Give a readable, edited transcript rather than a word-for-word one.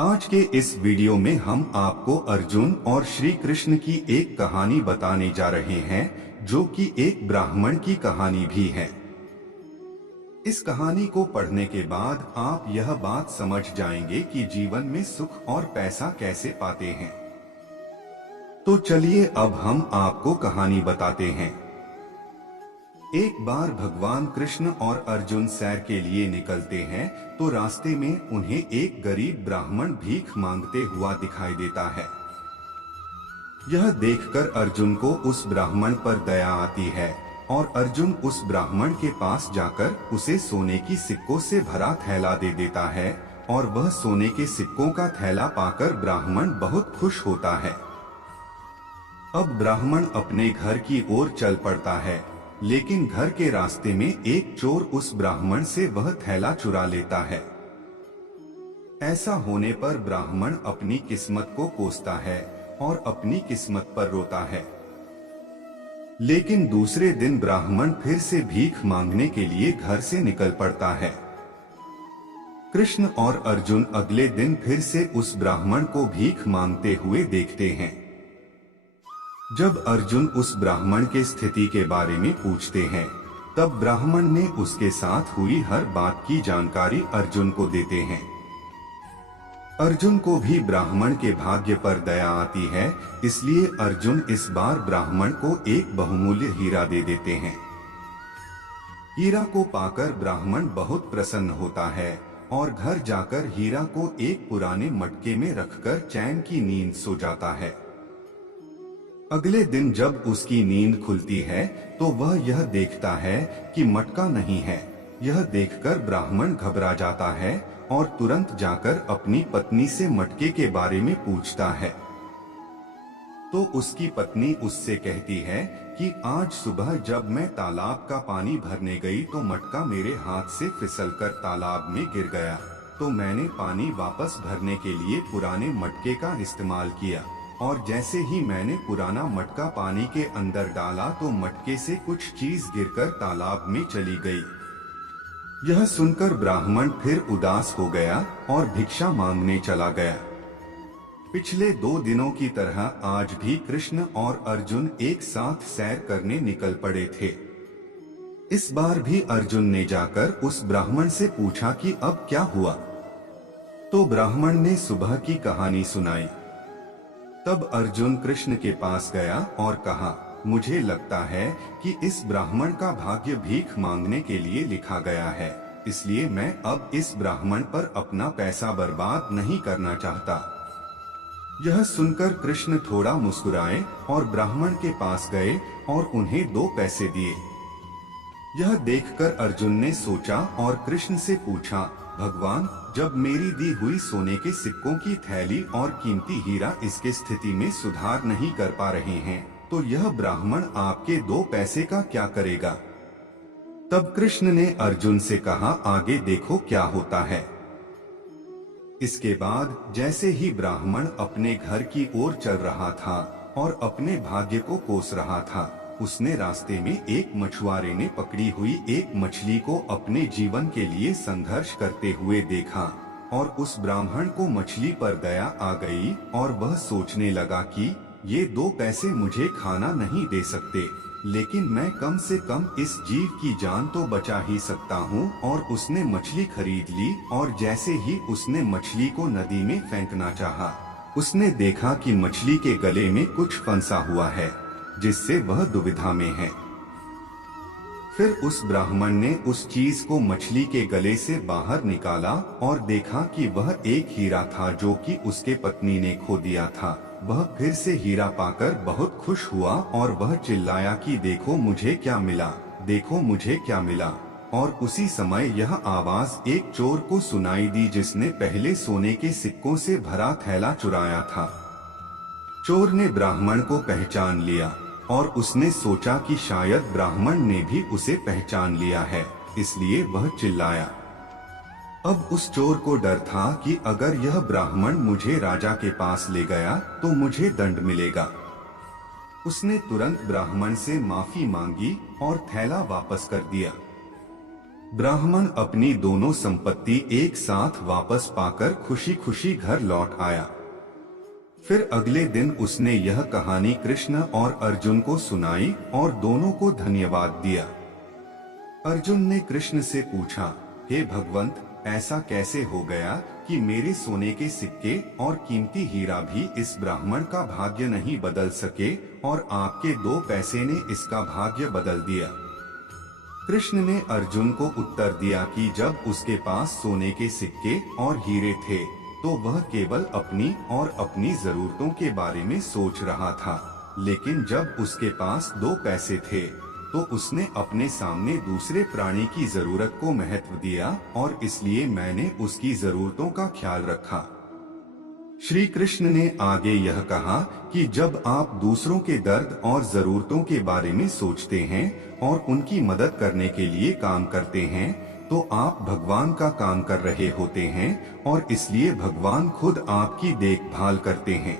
आज के इस वीडियो में हम आपको अर्जुन और श्री कृष्ण की एक कहानी बताने जा रहे हैं, जो कि एक ब्राह्मण की कहानी भी है। इस कहानी को पढ़ने के बाद आप यह बात समझ जाएंगे कि जीवन में सुख और पैसा कैसे पाते हैं। तो चलिए अब हम आपको कहानी बताते हैं। एक बार भगवान कृष्ण और अर्जुन सैर के लिए निकलते हैं तो रास्ते में उन्हें एक गरीब ब्राह्मण भीख मांगते हुआ दिखाई देता है। यह देखकर अर्जुन को उस ब्राह्मण पर दया आती है और अर्जुन उस ब्राह्मण के पास जाकर उसे सोने की सिक्कों से भरा थैला दे देता है और वह सोने के सिक्कों का थैला पाकर ब्राह्मण बहुत खुश होता है। अब ब्राह्मण अपने घर की ओर चल पड़ता है, लेकिन घर के रास्ते में एक चोर उस ब्राह्मण से वह थैला चुरा लेता है। ऐसा होने पर ब्राह्मण अपनी किस्मत को कोसता है और अपनी किस्मत पर रोता है। लेकिन दूसरे दिन ब्राह्मण फिर से भीख मांगने के लिए घर से निकल पड़ता है। कृष्ण और अर्जुन अगले दिन फिर से उस ब्राह्मण को भीख मांगते हुए देखते हैं। जब अर्जुन उस ब्राह्मण के स्थिति के बारे में पूछते हैं, तब ब्राह्मण ने उसके साथ हुई हर बात की जानकारी अर्जुन को देते हैं। अर्जुन को भी ब्राह्मण के भाग्य पर दया आती है, इसलिए अर्जुन इस बार ब्राह्मण को एक बहुमूल्य हीरा दे देते हैं। हीरा को पाकर ब्राह्मण बहुत प्रसन्न होता है और घर जाकर हीरा को एक पुराने मटके में रखकर चैन की नींद सो जाता है। अगले दिन जब उसकी नींद खुलती है तो वह यह देखता है कि मटका नहीं है। यह देखकर ब्राह्मण घबरा जाता है और तुरंत जाकर अपनी पत्नी से मटके के बारे में पूछता है। तो उसकी पत्नी उससे कहती है कि आज सुबह जब मैं तालाब का पानी भरने गई तो मटका मेरे हाथ से फिसलकर तालाब में गिर गया, तो मैंने पानी वापस भरने के लिए पुराने मटके का इस्तेमाल किया और जैसे ही मैंने पुराना मटका पानी के अंदर डाला तो मटके से कुछ चीज गिरकर तालाब में चली गई। यह सुनकर ब्राह्मण फिर उदास हो गया और भिक्षा मांगने चला गया। पिछले 2 दिनों की तरह आज भी कृष्ण और अर्जुन एक साथ सैर करने निकल पड़े थे। इस बार भी अर्जुन ने जाकर उस ब्राह्मण से पूछा कि अब क्या हुआ। तो ब्राह्मण ने सुबह की कहानी सुनाई। तब अर्जुन कृष्ण के पास गया और कहा, मुझे लगता है कि इस ब्राह्मण का भाग्य भीख मांगने के लिए लिखा गया है, इसलिए मैं अब इस ब्राह्मण पर अपना पैसा बर्बाद नहीं करना चाहता। यह सुनकर कृष्ण थोड़ा मुस्कुराए और ब्राह्मण के पास गए और उन्हें 2 पैसे दिए। यह देखकर अर्जुन ने सोचा और कृष्ण से पूछा, भगवान, जब मेरी दी हुई सोने के सिक्कों की थैली और कीमती हीरा इसके स्थिति में सुधार नहीं कर पा रहे हैं, तो यह ब्राह्मण आपके 2 पैसे का क्या करेगा। तब कृष्ण ने अर्जुन से कहा, आगे देखो क्या होता है। इसके बाद जैसे ही ब्राह्मण अपने घर की ओर चल रहा था और अपने भाग्य को कोस रहा था, उसने रास्ते में एक मछुआरे ने पकड़ी हुई एक मछली को अपने जीवन के लिए संघर्ष करते हुए देखा और उस ब्राह्मण को मछली पर दया आ गई और वह सोचने लगा कि ये 2 पैसे मुझे खाना नहीं दे सकते, लेकिन मैं कम से कम इस जीव की जान तो बचा ही सकता हूँ। और उसने मछली खरीद ली और जैसे ही उसने मछली को नदी में फेंकना चाहा, उसने देखा कि मछली के गले में कुछ फंसा हुआ है, जिससे वह दुविधा में है। फिर उस ब्राह्मण ने उस चीज को मछली के गले से बाहर निकाला और देखा कि वह एक हीरा था जो कि उसके पत्नी ने खो दिया था। वह फिर से हीरा पाकर बहुत खुश हुआ और वह चिल्लाया कि देखो मुझे क्या मिला, देखो मुझे क्या मिला। और उसी समय यह आवाज एक चोर को सुनाई दी जिसने पहले सोने के सिक्कों से भरा थैला चुराया था। चोर ने ब्राह्मण को पहचान लिया और उसने सोचा कि शायद ब्राह्मण ने भी उसे पहचान लिया है, इसलिए वह चिल्लाया। अब उस चोर को डर था कि अगर यह ब्राह्मण मुझे राजा के पास ले गया तो मुझे दंड मिलेगा। उसने तुरंत ब्राह्मण से माफी मांगी और थैला वापस कर दिया। ब्राह्मण अपनी दोनों संपत्ति एक साथ वापस पाकर खुशी खुशी घर लौट आया। फिर अगले दिन उसने यह कहानी कृष्ण और अर्जुन को सुनाई और दोनों को धन्यवाद दिया। अर्जुन ने कृष्ण से पूछा, हे भगवंत, ऐसा कैसे हो गया कि मेरे सोने के सिक्के और कीमती हीरा भी इस ब्राह्मण का भाग्य नहीं बदल सके और आपके 2 पैसे ने इसका भाग्य बदल दिया। कृष्ण ने अर्जुन को उत्तर दिया कि जब उसके पास सोने के सिक्के और हीरे थे तो वह केवल अपनी और अपनी जरूरतों के बारे में सोच रहा था, लेकिन जब उसके पास 2 पैसे थे तो उसने अपने सामने दूसरे प्राणी की जरूरत को महत्व दिया और इसलिए मैंने उसकी जरूरतों का ख्याल रखा। श्री कृष्ण ने आगे यह कहा कि जब आप दूसरों के दर्द और जरूरतों के बारे में सोचते हैं और उनकी मदद करने के लिए काम करते हैं तो आप भगवान का काम कर रहे होते हैं और इसलिए भगवान खुद आपकी देखभाल करते हैं।